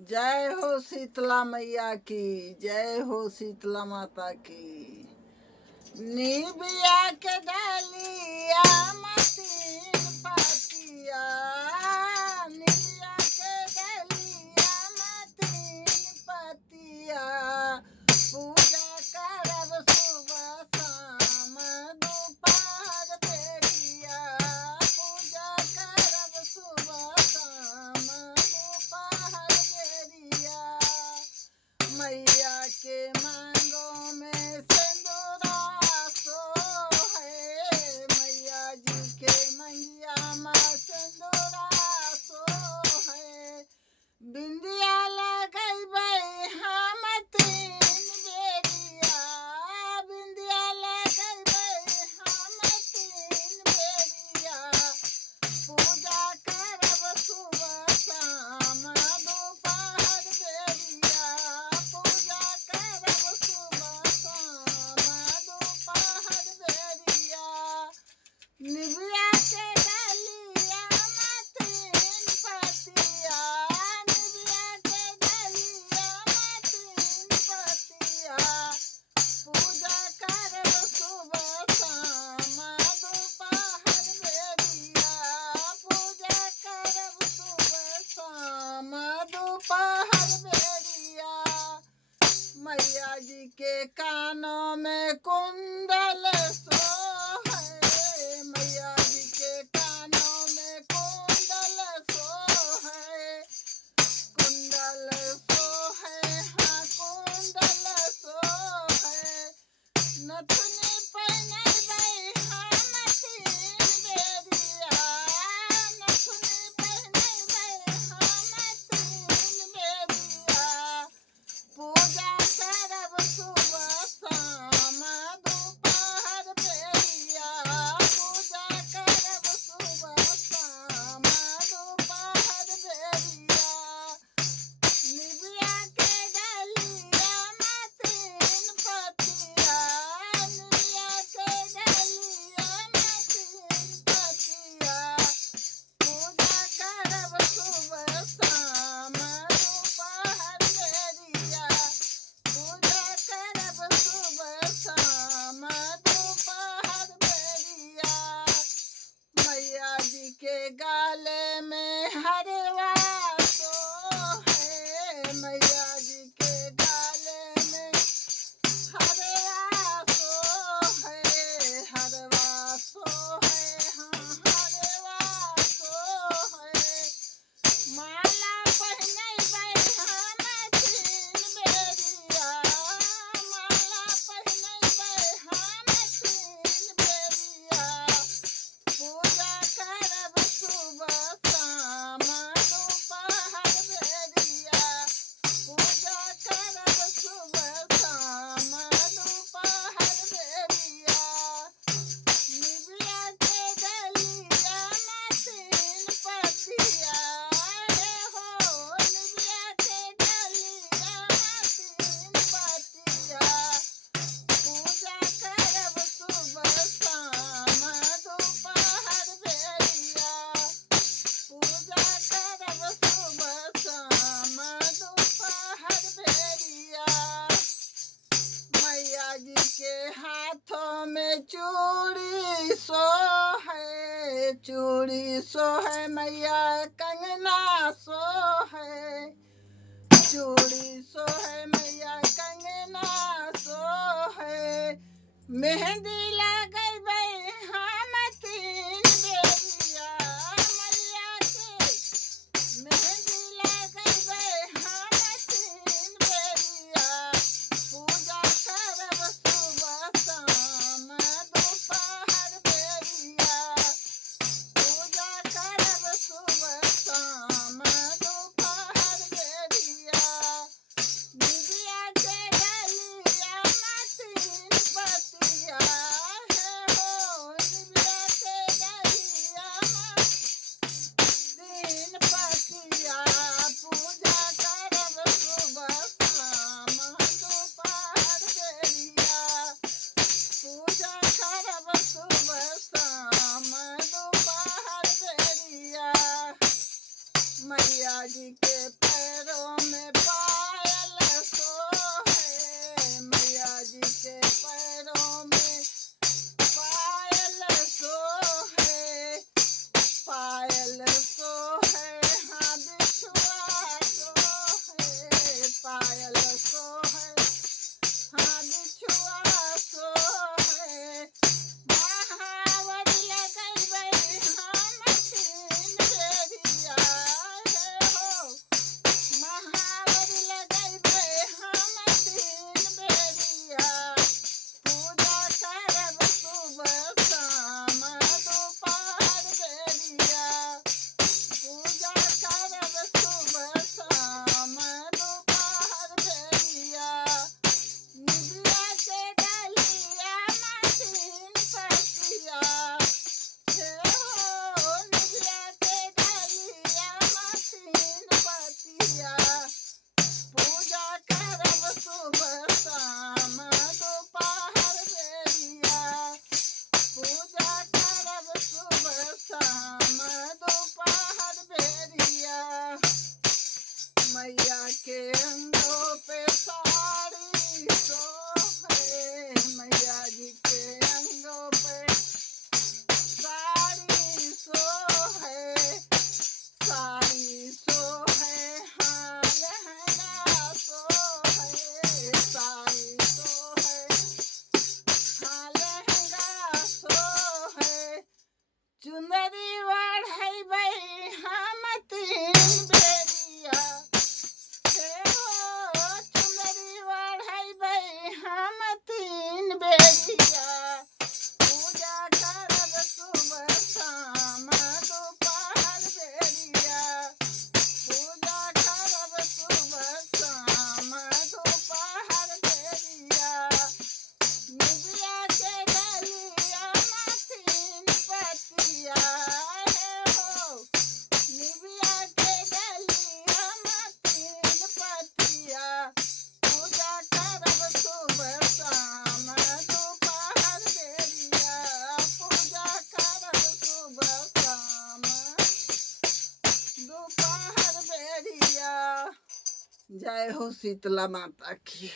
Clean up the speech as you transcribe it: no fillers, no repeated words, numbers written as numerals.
जय हो शीतला मैया की। जय हो शीतला माता की। निबिया के डालिया मतीन पतिया, निबिया के डालिया मतीन पतिया, पूजा करब सुबह शाम दोपहर बेरिया, पूजा करब सुबह शाम दोपहर बेरिया। मैया के मांगों में सिंदूरा है, मैया जी के मंगिया में सिंदूरा है। बिंदिया लगैबै हम तीन बेरिया, बिंदिया लगैबै हम तीन बेरिया, पूजा करब सुबह शाम दोपहर बेरिया, पूजा करब सुबह शाम दोपहर बेरिया। निबिया के डालिया मतीन पतिया, निबिया के डालिया मतीन पतिया, पूजा करब सुबह शाम दोपहर बेरिया, पूजा करब सुबह शाम दोपहर बेरिया। मैया जी के कानों में कुंडल है, मैया जी के कानों में कुंडल है, कुंडल है, हाँ कुंडल है। नथुनी पहिनबै हम तीन बेरिया, नथुनी पहिनबै हम तीन बेरिया, पूजा करब सुबह शाम दोपहर बेरिया, पूजा करब सुबह शाम दोपहर बेरिया। निबिया के डालिया मतीन पतिया, निबिया के डालिया मतीन पतिया, पूजा करब सुबह शाम दोपहर बेरिया, पूजा करब सुबह शाम दोपहर बेरिया। मैया जी के गाले में हरवा है, मैया जी के गाले में हरवा है, हरवा है, हाँ हरवा है। माला पहिनबै हम तीन बेरिया, माला पहिनबै हम तीन बेरिया, पूजा करब सुबह शाम दोपहर बेरिया, पूजा करब सुबह शाम दोपहर बेरिया। निबिया के डालिया मतीन पतिया, रे हो निबिया के डालिया मतीन पतिया, पूजा करब सुबह शाम दोपहर बेरिया, पूजा करब सुबह शाम दोपहर बेरिया। मैया जी के हाथों में चूड़ी है, चूड़ी है, मैया कंगना है, चूड़ी है, मैया कंगना है। मेहंदी लगैबै हम तीन बेरिया, मैया के मेहंदी लगैबै हम तीन बेरिया, पूजा करब सुबह शाम दोपहर बेरिया, पूजा करब सुबह शाम दोपहर बेरिया। निबिया के डालिया मतीन पतिया, मैया के अंगों पे साड़ी सोहे, मैया जी के अंगों पे साड़ी सोहे, साड़ी सोहे, हाँ लहंगा सोहे, साड़ी सोहे, हाँ लहंगा सोहे, चुनरी बढ़ई बई हम तीन बेरिया, हे हो चुनरी बढ़ई बई हम तीन बेरिया, पूजा करब सुबह शाम दोपहर बेरिया, पूजा करब सुबह शाम दोपहर बेरिया, निबिया के डलिया मथीन पतिया, हे हो निबिया के डलिया मथीन पतिया, पूजा करब सुबह शाम दोपहर बेरिया, पूजा करब सुबह शाम दोपहर बेरिया। जय हो शीतला माता की।